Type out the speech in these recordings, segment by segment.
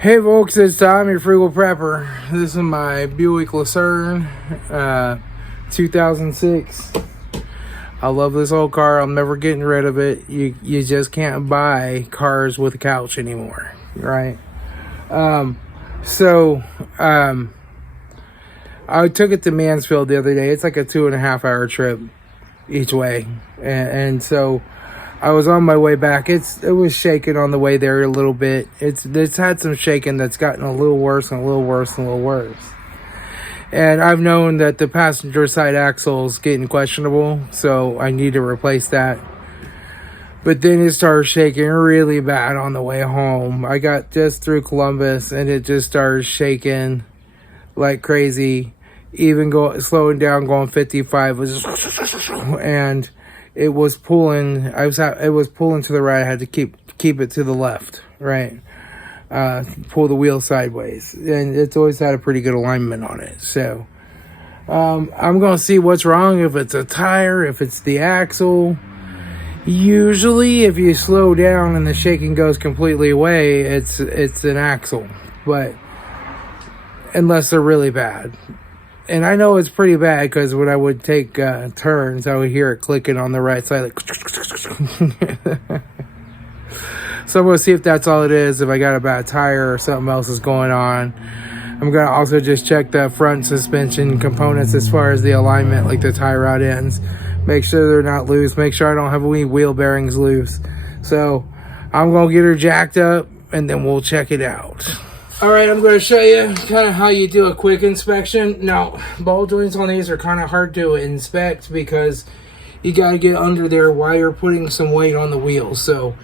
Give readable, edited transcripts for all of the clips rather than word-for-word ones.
Hey folks, it's Tom, your Frugal Prepper. This is my Buick Lucerne, 2006. I love this old car. I'm never getting rid of it. You just can't buy cars with a couch anymore, right? I took it to Mansfield the other day. It's like a 2.5 hour trip each way, and so I was on my way back. It was shaking on the way there a little bit. It's had some shaking that's gotten a little worse and a little worse and a little worse. And I've known that the passenger side axle is getting questionable, so I need to replace that. But then it started shaking really bad on the way home. I got just through Columbus and it just started shaking like crazy. Even slowing down, going 55 and it was pulling. It was pulling to the right. I had to keep it to the left, right? Pull the wheel sideways, and it's always had a pretty good alignment on it. So I'm gonna see what's wrong. If it's a tire, if it's the axle. Usually, if you slow down and the shaking goes completely away, it's an axle. But unless they're really bad. And I know it's pretty bad because when I would take turns, I would hear it clicking on the right side. Like so I'm going to see if that's all it is, if I got a bad tire or something else is going on. I'm going to also just check the front suspension components as far as the alignment, like the tie rod ends. Make sure they're not loose. Make sure I don't have any wheel bearings loose. So I'm going to get her jacked up and then we'll check it out. Alright, I'm going to show you kind of how you do a quick inspection. Now, ball joints on these are kind of hard to inspect because you got to get under there while you're putting some weight on the wheels. So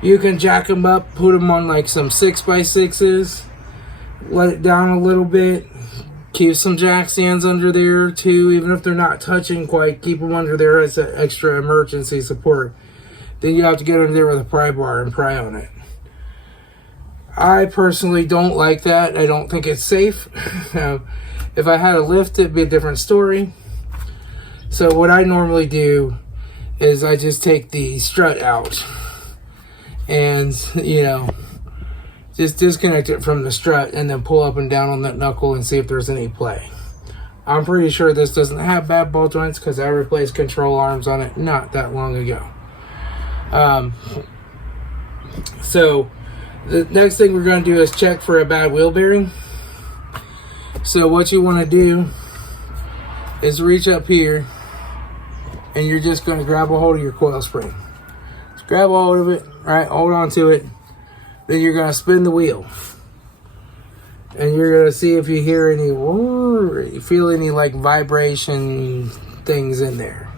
you can jack them up, put them on like some 6x6s, let it down a little bit, keep some jack stands under there too, even if they're not touching quite, keep them under there as an extra emergency support. Then you have to get under there with a pry bar and pry on it. I personally don't like that. I don't think it's safe. If I had a lift, it'd be a different story. So what I normally do is I just take the strut out and, just disconnect it from the strut and then pull up and down on that knuckle and see if there's any play. I'm pretty sure this doesn't have bad ball joints because I replaced control arms on it not that long ago. So the next thing we're going to do is check for a bad wheel bearing. So what you want to do is reach up here and you're just going to grab a hold of your coil spring. Just grab a hold of it, right? Hold on to it. Then you're going to spin the wheel. And you're going to see if you hear any, or you feel any like vibration things in there.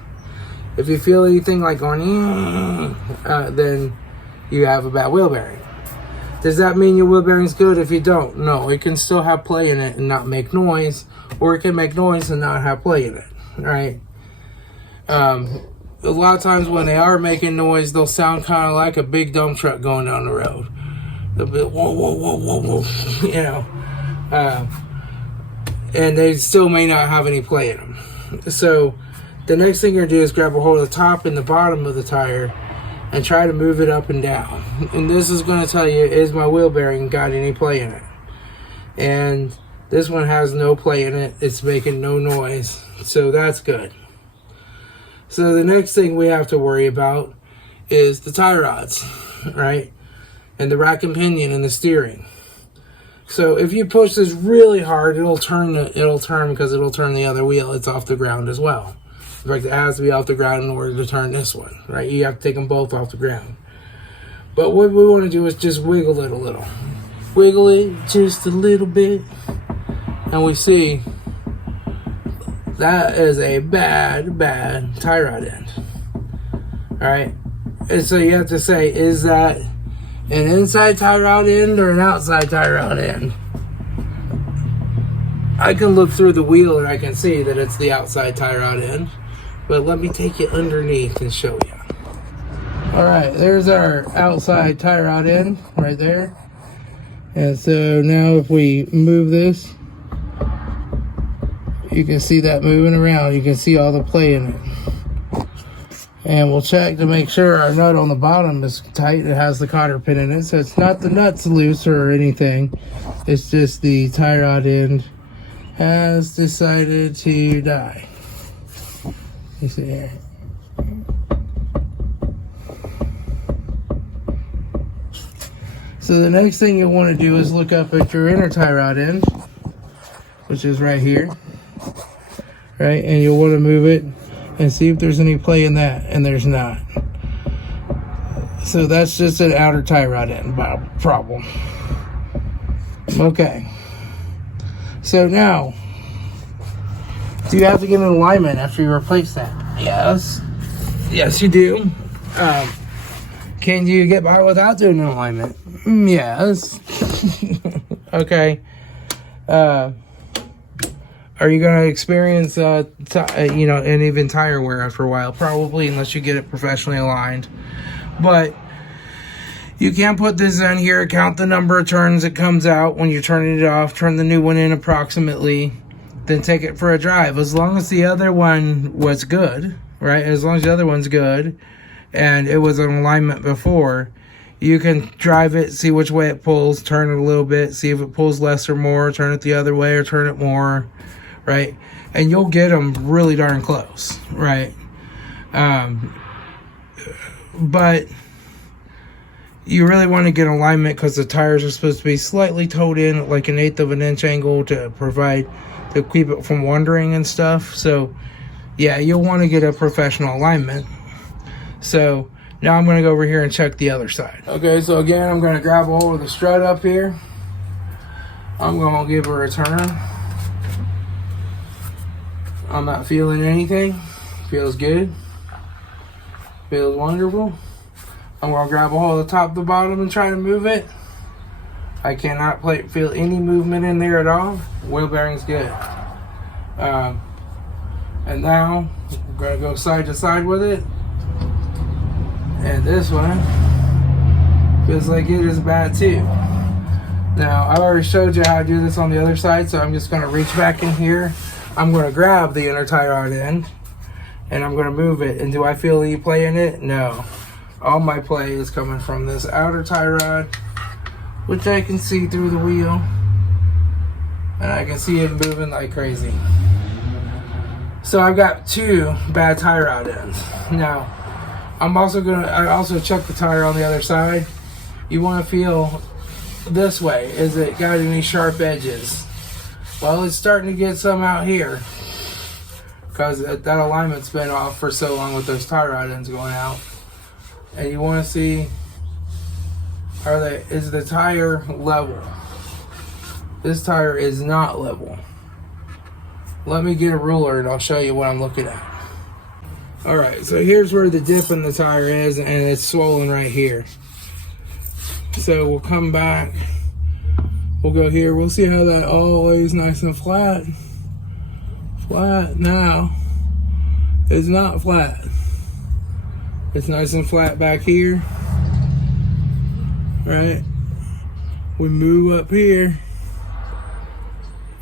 If you feel anything like going, then you have a bad wheel bearing. Does that mean your wheel bearing's good if you don't? No, it can still have play in it and not make noise, or it can make noise and not have play in it, right? A lot of times when they are making noise, they'll sound kind of like a big dump truck going down the road. They'll be whoa, whoa, whoa, whoa, whoa, and they still may not have any play in them. So the next thing you're going to do is grab a hold of the top and the bottom of the tire and try to move it up and down. And this is going to tell you, is my wheel bearing got any play in it? And this one has no play in it. It's making no noise. So that's good. So the next thing we have to worry about is the tie rods, right? And the rack and pinion and the steering. So if you push this really hard, it'll turn because it'll turn the other wheel. It's off the ground as well. In fact, it has to be off the ground in order to turn this one, right? You have to take them both off the ground. But what we want to do is just wiggle it a little. Wiggle it just a little bit. And we see that is a bad tie rod end. Alright? And so you have to say, is that an inside tie rod end or an outside tie rod end? I can look through the wheel and I can see that it's the outside tie rod end. But let me take you underneath and show you. Alright, there's our outside tie rod end right there. And so now if we move this, you can see that moving around. You can see all the play in it. And we'll check to make sure our nut on the bottom is tight. It has the cotter pin in it, so it's not the nuts loose or anything. It's just the tie rod end has decided to die. You see here. So the next thing you'll want to do is look up at your inner tie rod end, which is right here, right? And you'll want to move it and see if there's any play in that, and there's not. So that's just an outer tie rod end problem. Okay. So now, do you have to get an alignment after you replace that? Yes. Yes, you do. Can you get by without doing an alignment? Yes. Okay. Are you going to experience, uneven tire wear after a while? Probably, unless you get it professionally aligned. But you can put this in here, count the number of turns it comes out when you're turning it off, turn the new one in approximately, then take it for a drive. As long as the other one was good, right? As long as the other one's good, and it was an alignment before, you can drive it, see which way it pulls, turn it a little bit, see if it pulls less or more, turn it the other way or turn it more, right? And you'll get them really darn close, right? But you really want to get alignment because the tires are supposed to be slightly towed in like 1/8 of an inch angle to keep it from wandering and stuff. So yeah, you'll want to get a professional alignment. So now I'm going to go over here and check the other side. Okay, so again, I'm going to grab a hold of the strut up here. I'm going to give her a turn. I'm not feeling anything. Feels good. Feels wonderful. I'm going to grab a hold of the top to the bottom and try to move it. I cannot feel any movement in there at all. Wheel bearing's good. And now we're going to go side to side with it. And this one feels like it is bad too. Now, I already showed you how to do this on the other side, so I'm just going to reach back in here. I'm going to grab the inner tie rod end, and I'm going to move it. And do I feel any play in it? No. All my play is coming from this outer tie rod, which I can see through the wheel. And I can see it moving like crazy. So I've got 2 bad tie rod ends. Now, I also check the tire on the other side. You want to feel this way. Is it got any sharp edges? Well, it's starting to get some out here because that alignment's been off for so long with those tie rod ends going out. And you want to see, is the tire level? This tire is not level. Let me get a ruler and I'll show you what I'm looking at. Alright, so here's where the dip in the tire is, and it's swollen right here. So we'll come back, we'll go here, we'll see how that all lays nice and flat. Flat now. It's not flat. It's nice and flat back here. Right? We move up here,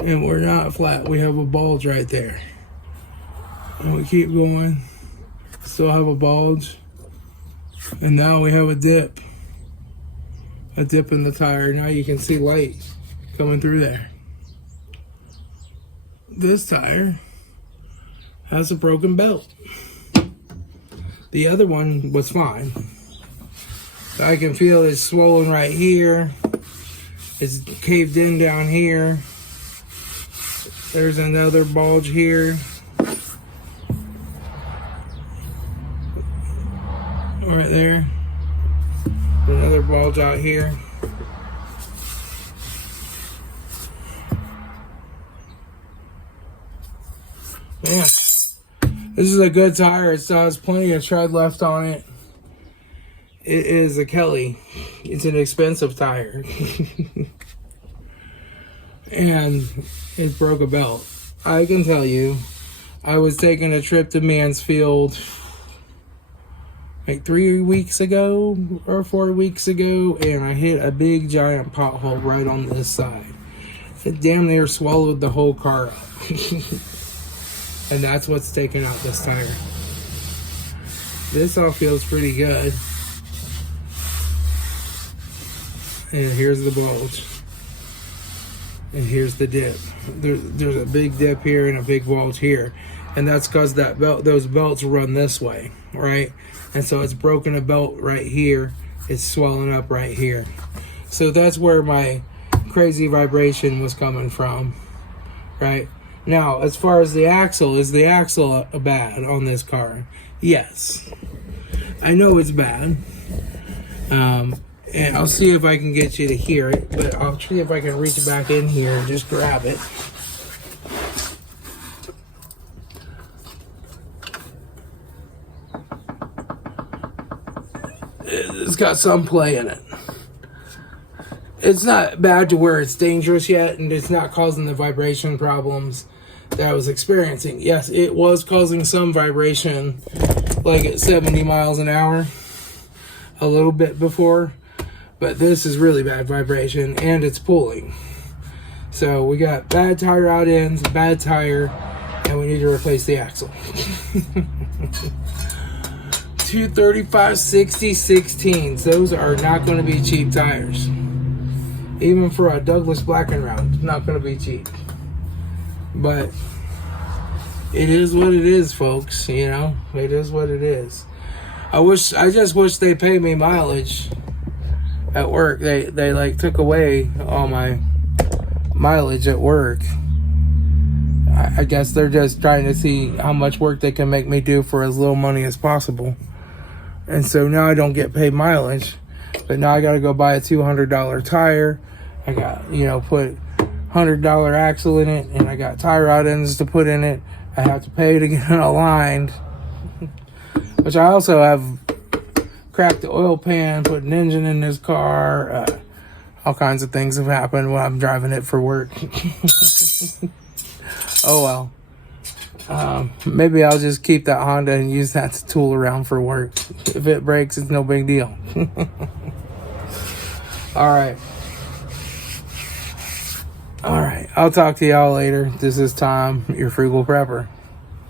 and we're not flat. We have a bulge right there. And we keep going. Still have a bulge, and now we have a dip in the tire. Now you can see light coming through there. This tire has a broken belt. The other one was fine. I can feel it's swollen right here. It's caved in down here. There's another bulge here. Right there. Another bulge out here. Yeah. This is a good tire. It still has plenty of tread left on it. It is a Kelly. It's an expensive tire. And it broke a belt. I can tell you, I was taking a trip to Mansfield like 3 weeks ago or 4 weeks ago, and I hit a big giant pothole right on this side. It damn near swallowed the whole car up. And that's what's taking out this tire. This all feels pretty good. And here's the bulge. And here's the dip. There's a big dip here and a big bulge here. And that's because that those belts run this way, right? And so it's broken a belt right here. It's swelling up right here. So that's where my crazy vibration was coming from, right? Now, as far as the axle, is the axle bad on this car? Yes. I know it's bad. And I'll see if I can get you to hear it, but I'll see if I can reach back in here and just grab it. It's got some play in it. It's not bad to where it's dangerous yet, and it's not causing the vibration problems that I was experiencing. Yes, it was causing some vibration, like at 70 miles an hour, a little bit before, but this is really bad vibration, and it's pulling. So we got bad tire out ends, bad tire, and we need to replace the axle. 235 60 16s. Those are not going to be cheap tires. Even for a Douglas Black and Round, not going to be cheap. But it is what it is, folks. You know, it is what it is. I just wish they paid me mileage at work. They like took away all my mileage at work. I guess they're just trying to see how much work they can make me do for as little money as possible. And so now I don't get paid mileage, but now I got to go buy a $200 tire. I got, put $100 axle in it, and I got tire rod ends to put in it. I have to pay to get it aligned, which I also have cracked the oil pan, put an engine in this car. All kinds of things have happened when I'm driving it for work. Oh well. Maybe I'll just keep that Honda and use that to tool around for work. If it breaks, it's no big deal. Alright. Alright. I'll talk to y'all later. This is Tom, your Frugal Prepper.